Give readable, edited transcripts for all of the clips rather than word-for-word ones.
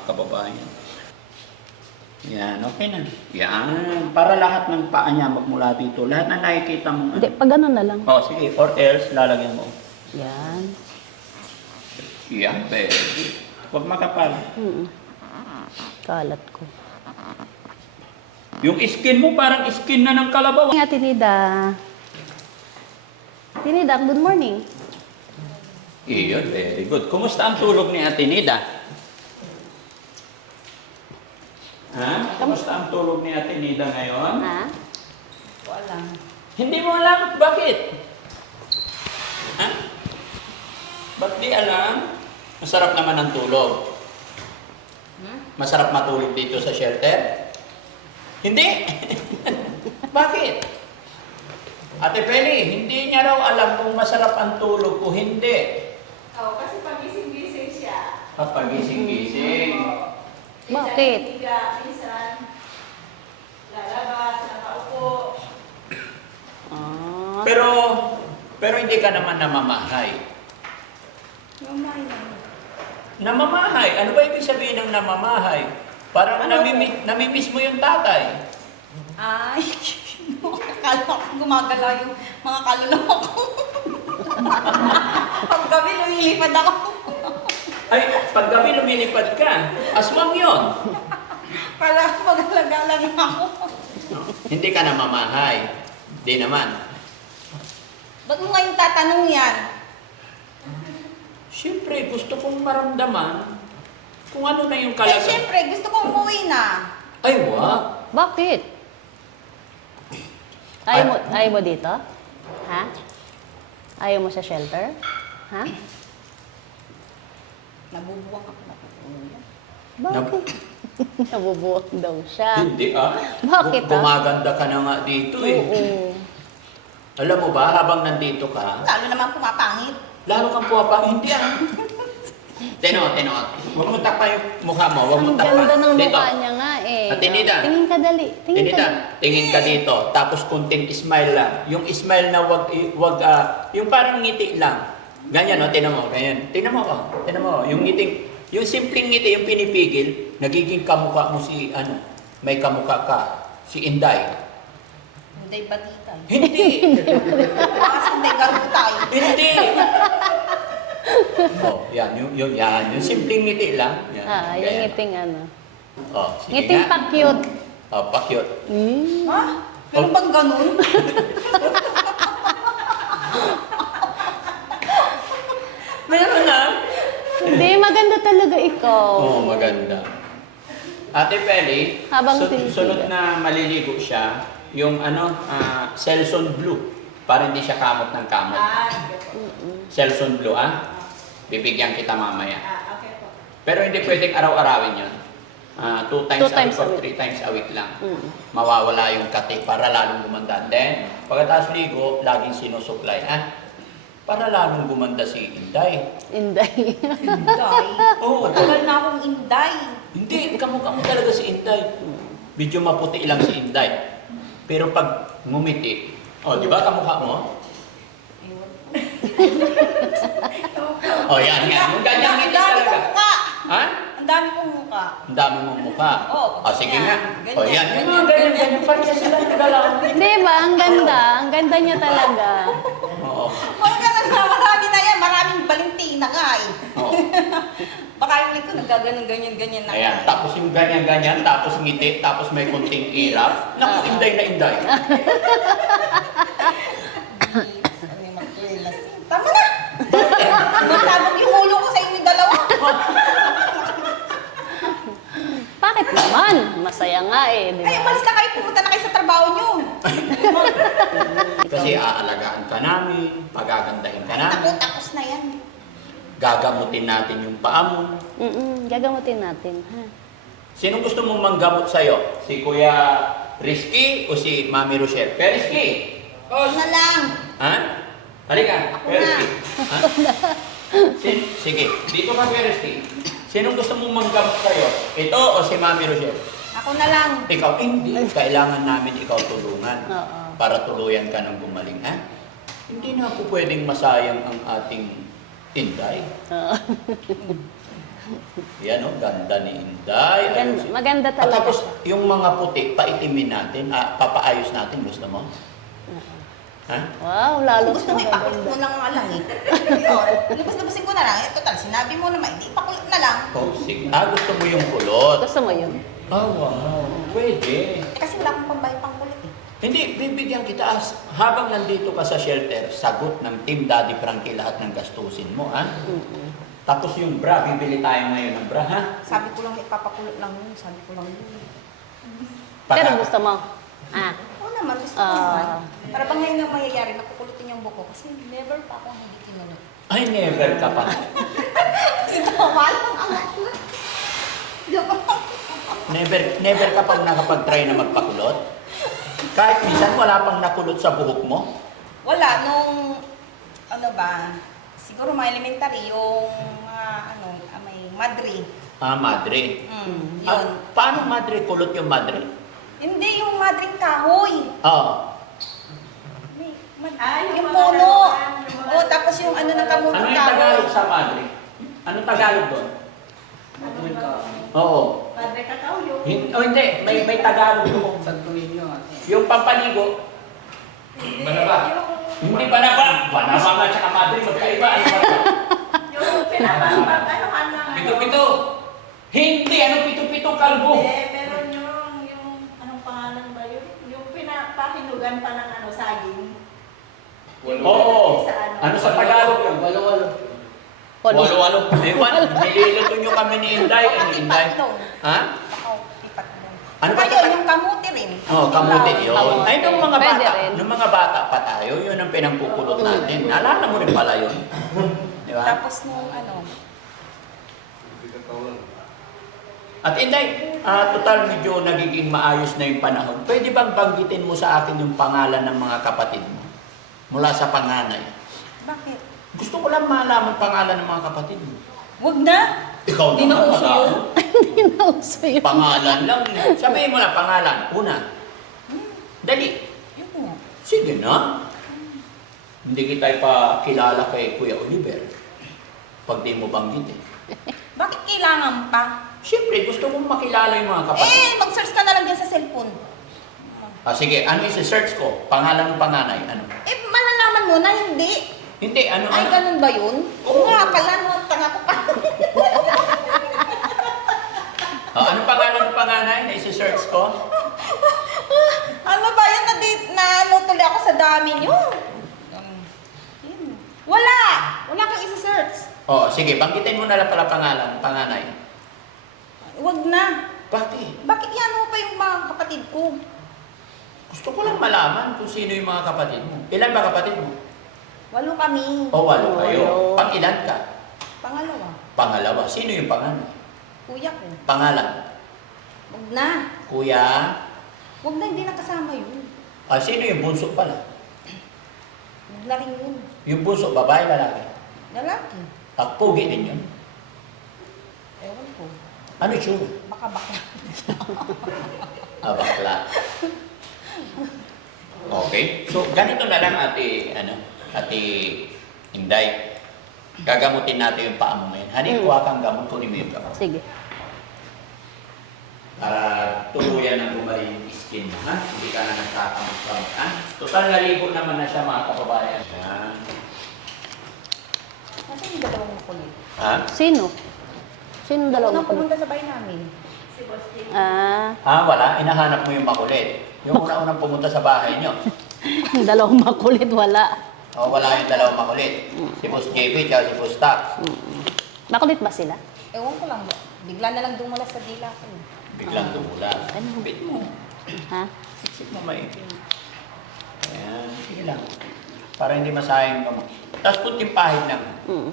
mga kababayan. Yan, okay na. Yan, para lahat ng paa niya magmula dito. Lahat na nakikita mo. Hindi, pag ano na lang. Oh, sige, or else lalagyan mo. Yan. Yan, very good. Huwag makapal. Kalat ko. Yung skin mo parang skin na ng kalabaw. Nga, Tinida. Tinida, good morning. Iyon, very good. Kumusta ang tulog ni Ate Nida? Ha? Kumusta ang tulog ni Ate Nida ngayon? Ha? Wala. Hindi mo alam? Bakit? Ha? Ba't di alam? Masarap naman ang tulog. Masarap matulog dito sa shelter? Hindi? Bakit? Ate Penny, hindi niya raw alam kung masarap ang tulog o hindi. Oo, kasi pagising-gising siya. Pagising-gising. Bakit? Minsan, lalabas, nakaupo. Ah. Pero hindi ka naman namamahay. Mamay na. Namamahay? Ano ba ibig sabihin ng namamahay? Parang namimiss mo yung tatay. Ay, akala ko gumagalaw yung mga kaluluwa ko. Pag gabi, lumilipad ako. Ay, pag gabi lumilipad ka. Aswang yon. Para mag-alaga lang ako. Hindi ka namamahay. Hindi naman. Ba't mo ngayon tatanong yan? Siyempre, gusto kong maramdaman kung ano na yung Eh, kalaga. syempre, gusto ko umuwi na. Ay, wag. Bakit? Ayaw mo dito? Ha? Ayaw mo sa shelter? Ha? Nabubuwang ako na. Bakit? Nabubuwag daw siya. Hindi ah. Bakit, ah? Gumaganda ka na nga dito eh. Oo. Alam mo ba, habang nandito ka, Lalo naman pumapangit. lalo kang puwapang hindi ah. Tenot. Huwag mo takpa yung mukha mo. Huwag mo Ang takpa. ganda ng Dito. mukha niya nga eh. Ate Nida. Tingin ka dali. Tingin ka. Tingin ka dito. Tapos kunting smile lang. Yung smile na yung parang ngiti lang. Ganyan, no? Tinan mo. Ganyan. Tinan mo. Tinan mo. Yung ngiting, yung simpleng ngiti, yung pinipigil, nagiging kamukha mo si, may kamukha ka. Si Inday. Hindi batita. Hindi. Kasi hindi garutay. Hindi. Oh, yan. Yung simpleng ngiti lang. Yan. Yung Ganyan. ngiting ano. Oh, sige Ngiting nga. pa-cute. Oh, pa-cute. Ha? Meron bang ganun? Meron na. Hindi, maganda talaga ikaw. Oo, maganda. Ate Peli, Habang tinitigan. sunod na maliligo siya, yung Selsun Blue, para hindi siya kamot ng kamot. Selsun Blue, ah? Bibigyan kita mamaya. Okay po. Pero hindi pwedeng araw-arawin yun. 2 times, Two times a a week or 3 times a week lang. Mm. Mawawala yung kati para lalong gumanda. Then, pagkatapos ligo, laging sinusuklay. Para lalong gumanda si Inday. Inday. Inday. Oo. Matagal na akong inday. Hindi, kamukha mo talaga si Inday. Medyo maputi lang si Inday. Pero pag ngumiti, di ba kamukha mo? Yan. Yung ganyan ngiti Ang dami talaga. kong mukha. Ha? Ang dami kong mukha. Ang dami mong mukha. Oo, Sige ganyan. nga. Ganyan, Yan. Yung mga ganyan. Parang sila nagalaw. Di ba? Ang ganda. Ang ganda niya talaga. Oo. Wala ka na, marami na yan. Maraming balintina nga eh. Oo. Baka yung link ko nagaganon ganyan na. Ayan. Tapos yung ganyan, tapos ngiti, tapos may kunting irap. Naku, Inday na Inday. Tama na! Masabog yung ulo ko sa inyo dalawa. Bakit naman? Masaya nga eh. Di Ay, ba? umalis na kayo. Pumunta na kayo sa trabaho nyo. Kasi aalagaan ka namin, pagagandahin ka namin, Naku, tapos na yan. gagamutin natin yung paa mo. Gagamutin natin. Ha? Sinong gusto mong manggamot sa'yo? Si Kuya Rizky o si Mami Rochelle? Kuya Rizky! Ako na lang. Ha? Halika, Ako Kuya na. Rizky. Ha? Sige, dito ka Kuya Rizky. Sinong gusto mong manggamot sa'yo? Ito o si Mami Rochelle? Ako na lang. Ikaw, hindi. Kailangan namin ikaw tulungan Oo. para tuluyan ka ng gumaling. Ha? Hindi na po pwedeng masayang ang ating Inday. Oo. Yan o, ganda ni Inday. Maganda At talaga tapos, siya. yung mga puti, paitimin natin, papaayos natin, gusto mo? Ha? Wow, lalo Gusto mo siyang ipakulit mo gaganda. lang lang eh. Yun, lubos-lubosin ko na lang. Total, sinabi mo naman, hindi ipakulit na lang. Oh, sige. Gusto mo yung kulot? Gusto mo yun? Wow. Pwede. Kasi wala akong pambayad pang kulit eh. Hindi, bibigyan kita. Habang nandito ka sa shelter, sagot ng Team Daddy Frankie lahat ng gastusin mo, ha? Tapos yung bra, bibili tayo ngayon ng bra, ha? Sabi ko lang, ipapakulot lang yun. Sabi ko lang yun. Pero gusto mo? Oo naman, gusto ko naman. Para bang ngayon ang mangyayari, napukulutin yung buko. Kasi never pa ako hindi kinulot. Ay, never ka pa. Kasi tawal ang anak ko. Never ka pang nakapag-try na magpakulot? Kahit minsan wala pang nakulot sa buhok mo? Wala, nung, ano ba, siguro mga elementary, yung may madre. Madre. Yun. Paano madre? Kulot yung madre? Hindi, yung madring kahoy. Yung mga puno. naman, Oo, tapos yung ano ng Ano kamutong yung kahoy. Tagalog sa madre? Anong Tagalog doon? Oo. Padre Cacao yung... Hindi, may Tagalog doon. Santo Niño. Yung pampaligo. Banaba. Hindi banaba. Banaba nga tsaka madre, magkaiba. Ano ba? Yung pinapalipag, ano nga. Pito-pito. Hindi, ano pito-pito kalbo? Hindi, pero yung, anong pangalan ba yun? Yung pinapahinugan pa ng saging. Oo. Sa Ano sa Tagalog yun? Walo-walo. Walo-walo. Ewan, nililito nyo kami ni Inday. Inday. Ha? Ano ba Ano yun, yung kamuti rin. Kamuti yun. Kamuti. Ay, nung mga Pwede bata, rin. nung mga bata pa tayo, yun ang pinangpupulot natin. Alala mo rin pala yun. Di ba? Tapos nung At Inday, total medyo nagiging maayos na yung panahon. Pwede bang banggitin mo sa akin yung pangalan ng mga kapatid mo? Mula sa panganay. bakit? Gusto ko lang malaman pangalan ng mga kapatid mo. Wag na. Ikaw Hindi na uso yun. Hindi na uso yun. Pangalan lang. Sabihin mo na pangalan. Una. Dali. Yun nga. Sige na. Hindi kita ipakilala kay Kuya Oliver. Pag di mo banggitin. Bakit kailangan pa? Siyempre, gusto mong makilala yung mga kapatid. Mag-search ka na lang dyan sa cellphone. Sige, ano yung search ko? Pangalan ng panganay. Ano? Malalaman mo na hindi. Hindi, ano? Ay, ganun ba yun? Oo nga, pala, no, tanga ko pa. Anong pangalan ng panganay na isi-search ko? Ano ba yan? Tuloy ako sa dami nyo. Wala! Wala kang isa-search. Sige, banggitin mo na lang pala panganay. Wag na. Bakit? Bakit yan mo pa yung mga kapatid ko? Gusto ko lang malaman kung sino yung mga kapatid mo. Ilan ba kapatid mo? 8 kami. Walo kayo. Walo. Pang-ilan ka? Pangalawa. Pangalawa. Sino yung panganay? Kuya ko. Pangalan? Wag na. Kuya? Wag na, hindi nakasama yun. Sino yung bunso pala? Wag na rin yun. Yung bunso, babae, lalaki? Lalaki. Pugi din yun. Ewan ko. Ano yung tsura? Baka bakla. Bakla. Okay. So, ganito na lang, ate Inday. Gagamutin natin yung paa mo ngayon. Hani, kuha kang gamot, kunin mo yung gamot. Sige. Para tuluyan ng bumalik yung skin mo, ha? Hindi ka na nagkakamot-kamot, ha? Total, naligo naman na siya, mga kababayan. Yan. Nasaan yung dalawang makulit? Ha? Sino? Sino dalawa Unang mo? pumunta sa bahay namin. Si Boss Jim. Wala. Inahanap mo yung makulit. Yung una-unang pumunta sa bahay niyo. Dalawang makulit, wala. Wala yung dalawang makulit. Si Boss JP at si Boss Tax. Makulit ba sila? Ewan ko lang. Bigla na lang dumula sa dila ko. Biglang dumula. Ano? Bit mo. Ha? Siksik mo maigi. Ayan. Sige lang. Para hindi masayang ka mo. Tapos kunting pahid lang. Mm.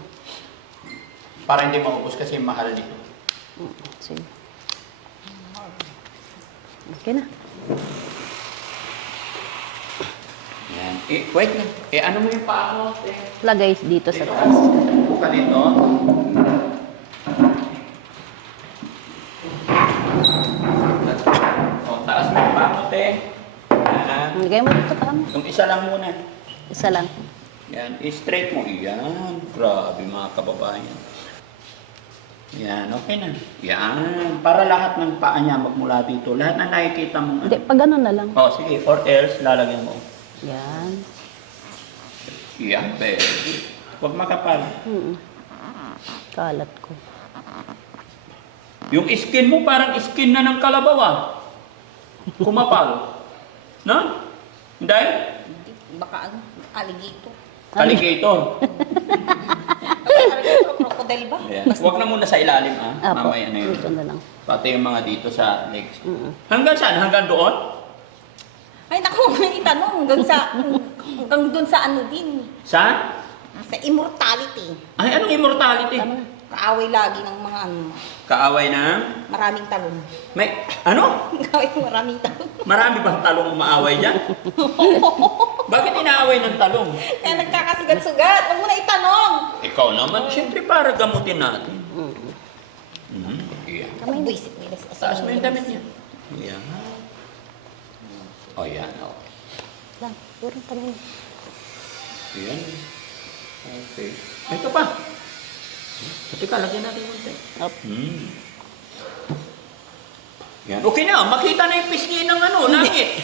Para hindi maubos kasi mahal nito. Sige. Okay na. Yan. Wait lang. Ano mo yung paa mo? Lagay dito sa taas. Buka dito. Taas mo yung paa mo, te. Yan. Lagay mo dito, tama. Yung isa lang muna. Isa lang. Yan. I-straight mo. Yan. Grabe mga kababayan. Yan, okay na. Yan. Para lahat ng paa niya magmula dito. Lahat na nakikita mo. Hindi, pag ano na lang. Oh, sige. Or else, lalagyan mo. Yan. Yan, very good. Huwag makapal. Kalat ko. Yung skin mo parang skin na ng kalabaw ah. Kumapal. No? Hindi? Baka ano, alligator. Alligator. Alligator, crocodile ba? Ayan. Huwag na muna sa ilalim ah. Apo, Mamaya na yun. dito na lang. Pati yung mga dito sa legs. Hanggang saan? Hanggang doon? Ay, naku, may itanong. Hanggang dun sa ano din. Saan? Sa immortality. Ay, anong immortality? Kaaway lagi ng mga ano, Kaaway na? maraming talong. May, ano? Kaaway ng maraming talong. Marami bang talong umaaway dyan? Bakit inaaway ng talong? Kaya nagkakasugat-sugat. Huwag mo na itanong. Ikaw naman, siyempre para gamutin natin. Yan. Kamay buisit mo yun. Taas mo yung damit niya. Yan. O yan, okay. Lang, puro kamay. Yan. Okay. Ito pa. Teka, lagyan natin yung konti. Up. Yan. Okay na, makita na yung pisngi ng ano, langit.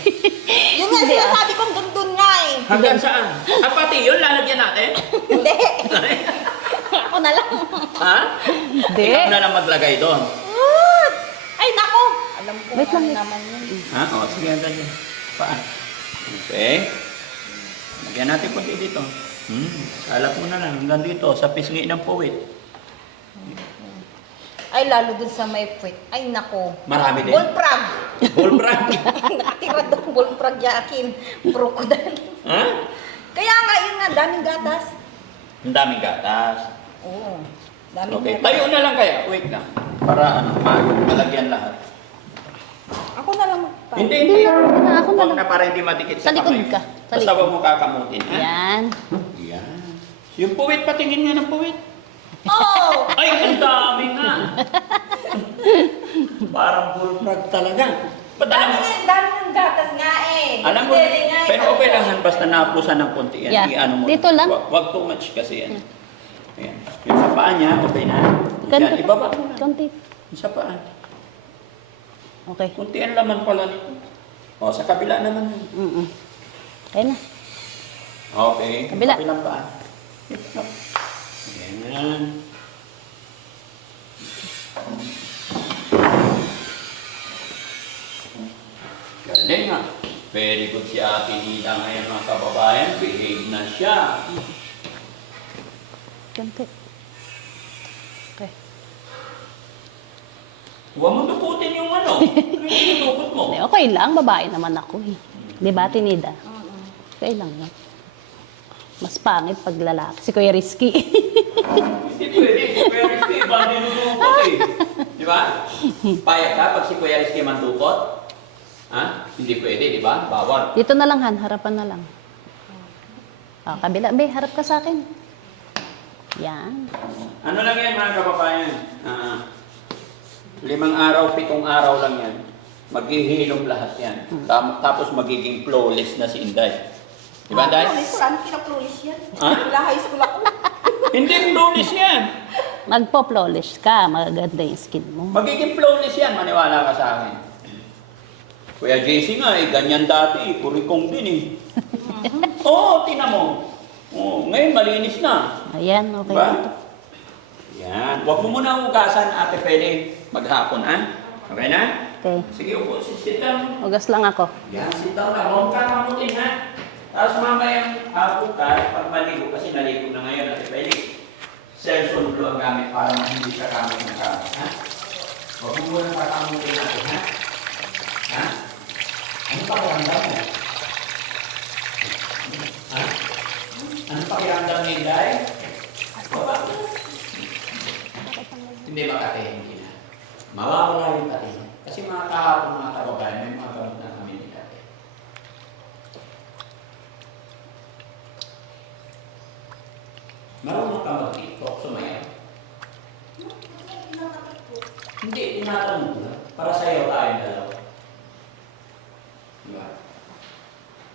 Yun nga sinasabi kong dun nga eh. Hanggang saan? At pati yun, lalagyan natin? Hindi. Ako na lang. Ha? Hindi. Ikaw na lang maglagay doon. Ay, nako. Alam ko Wait lang, ano wait. naman yun. Ha? O, sige, hanggang dyan. Paan? Okay. Lagyan natin konti dito. Kalap mo na lang hanggang dito, sa pisngi ng puwit. Ay, lalo dun sa may puwit. Ay, nako. Marami din. Bullfrog. Bullfrog. Nakatira doon bullfrog yakin. Crocodile. Ha? Kaya nga, yun nga, daming gatas. Ang daming gatas. Oo. Daming Okay, gatas. tayo na lang kaya. Wait lang. Para ano, malagyan lahat. Ako na lang magpa. Hindi. Ako na Huwag lang. na para hindi madikit sa Sa likod kamay. ka. Sa Basta likod. huwag mo kakamutin. Ha? Yan. Yan. Yung puwit, patingin nga ng puwit. Oh! Ay, ang dami nga. Parang bullfrog talaga. Ba't alam mo? Dami ng gatas nga eh. Alam mo, Hindi nga eh. pero okay lang yan, basta napusan ng konti yan. Yeah. I-ano mo. Dito lang. Wag too much kasi yan. Ayan. Yung sa paa niya, okay na. Yan, ibaba mo na. Konti. Yung sa paa. Okay. Kunti ang laman pala nito. O, sa kabila naman. Ayun na. Okay. Kabila. Kabilang paa. Ayan. Galing nga. Very good si Ate Nida ngayon mga kababayan. Behave na siya. Konti. Okay. Huwag mo dukutin yung ano. Ano yung dinukot mo? Hindi, okay lang. Babae naman ako eh. Di ba, Tinida? Okay lang yan. Mas pangit pag lalaki. Si Kuya Rizky. Hindi pwede. Si Kuya Rizky, iba ang dinudukot eh. Di ba? Payag ka pag si Kuya Rizky mandukot? Ha? Hindi pwede, di ba? Bawal. Dito na lang, Han. Harapan na lang. Ah, kabila. Be, harap ka sa akin. Yan. Ano lang yan mga kababayan? 5 araw, 7 araw lang yan. Maghihilom lahat yan. Tapos magiging flawless na si Inday. Di ba, Inday? Flawless, wala nang kinaplulis yan. Ha? Wala high school ako. Hindi flawless yan. Magpo-flawless ka. Magaganda yung skin mo. Magiging flawless yan, maniwala ka sa akin. Kuya JC nga eh, ganyan dati, kurikong din eh. Oo, tina mo. Oo, ngayon malinis na. Ayan, okay. Diba? Yan. Huwag mo muna hugasan, Ate Pele, maghapon, ha? Okay na? Okay. Sige, upo, sit down. Ugas lang ako. Yan, sit down lang. Huwag ka mamutin, ha? Tapos mamayang hapon ka, pag maligo, kasi naligo na ngayon, Ate Pele. Cellphone blue ang gamit para hindi ka gamit ng kamay, ha? Huwag mo muna pakamutin natin, ha? Ha? Ano pakiramdam mo? Ha? Ano pakiramdam ni Inday? Hindi ba katihin kita? Mawawala yung katihin. Kasi mga kahapon, mga kababayan, may mga gamot na kami ni Dati. Marunong ka mag-tiktok, sumayaw. Hindi, tinatanong ko lang. Para sa'yo tayong dalawa. Diba?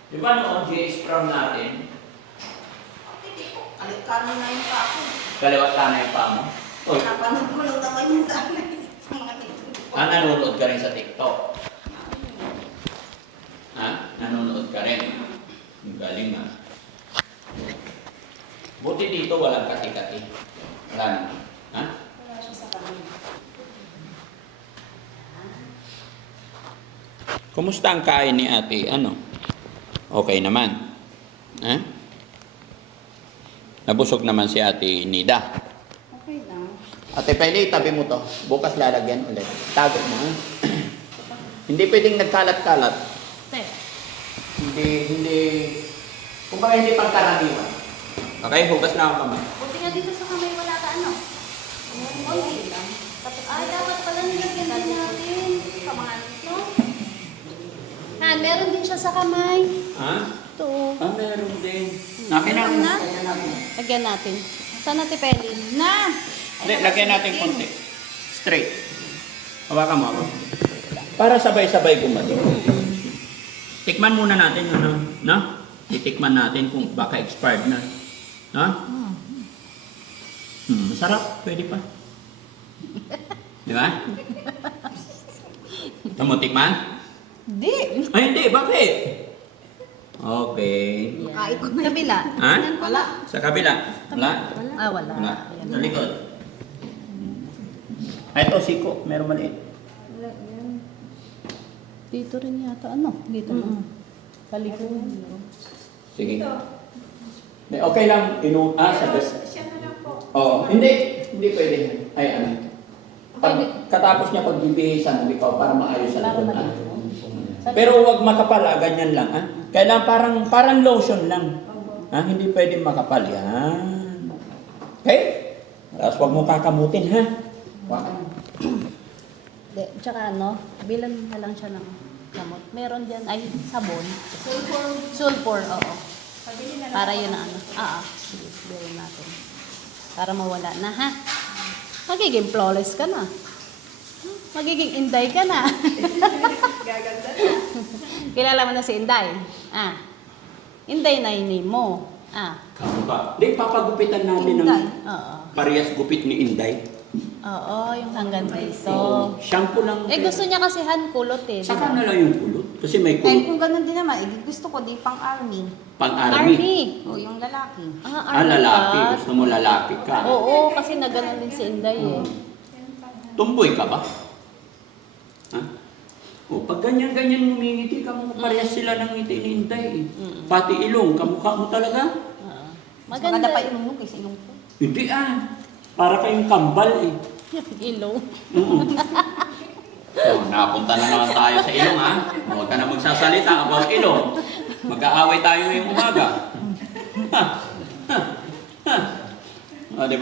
Diba noon, GS prom natin, Alikanin na yung pa ako. kaliwat ka na yung paa mo. Oy, Napanood ko lang naman yun sa mga TikTok. nanonood ka rin sa TikTok. Ha? Nanonood ka rin. Ang galing ha. Buti dito walang kati-kati. Wala naman. Ha? Wala siya sa kanila. Kumusta ang kain ni ate? Ano? Okay naman. Ha? Nabusog naman si ate Nida. Okay lang. Ate Peli, tabi mo to. Bukas lalagyan ulit. Tago mo ha? Hindi pwedeng nagkalat-kalat. Te. Hindi. Kumbaga hindi pangkaraniwan. Okay, hugas na ako kamay. Buti nga dito sa kamay wala ka ano. Konti lang. Ay, dapat pala nilagyan din natin. Kamangan. No? Han, meron din siya sa kamay. Ha? Ito. Ah, meron din. Nakin na. Meron na? Lagyan natin. Lagyan natin. Saan natin pwede? Na! Hindi, lagyan natin konti. Straight. Hawakan mo ako. Para sabay-sabay gumaling. Tikman muna natin yun, no? Titikman natin kung baka expired na. No? Masarap. Pwede pa. Di ba? Gusto mo tikman? Hindi. Ay, hindi. Bakit? Okay. Kain ko na. Kabila. Ha? Wala. Sa kabila? Wala? Ah, wala. Wala. Ayan. Sa likod. Ay, ito, siko. Meron maliit. Dito rin yata. Ano? Dito na. Sa likod. Sige. May okay lang. Sabi. Siya na lang po. Oo. Hindi. Hindi pwede. Ay, ano. Katapos niya pagbibihisan, ikaw, para maayos sa likod. Para Ah. maliit. Pero huwag makapal, ganyan lang. Ah. Kailangan parang lotion lang. Ah, hindi pwedeng makapal. Yan. Okay? Tapos huwag mo kakamutin, ha? De, tsaka ano, bilan na lang siya ng gamot. Meron dyan, ay, sabon. Sulfur, oo. Pabili na lang. Para yun na ano. Sige, bilhin natin. Para mawala na, ha? Magiging flawless ka na. Magiging Inday ka na. Gaganda na. Kilala mo na si Inday. Inday na yung name mo. Kamukha. Hindi, papagupitan natin ng Oo. parehas gupit ni Inday. Oo, yung hanggang dito. So, shampoo lang. Gusto niya kasi hand kulot eh. di Saka ba? na lang yung kulot. Kasi may Ay, kulot. kung ganun din naman, gusto ko di pang army. Pang-army. Army. O, yung lalaki. Army Lalaki. ka. Gusto mo lalaki ka. Oo, kasi naganon din si Inday eh. Tumboy ka ba? Ha? O, pag ganyan-ganyan ngumingiti ka mo, parehas sila ng ngiti ni Inday. Pati ilong, kamukha mo talaga. Oo. Maganda Maganda pa ilong mo kaysa ilong ko. Hindi para kayong kambal eh. ilong. So, napunta na naman tayo sa ilong ha. Huwag ka na magsasalita about ilong. Mag-aaway tayo ngayong umaga. Ha?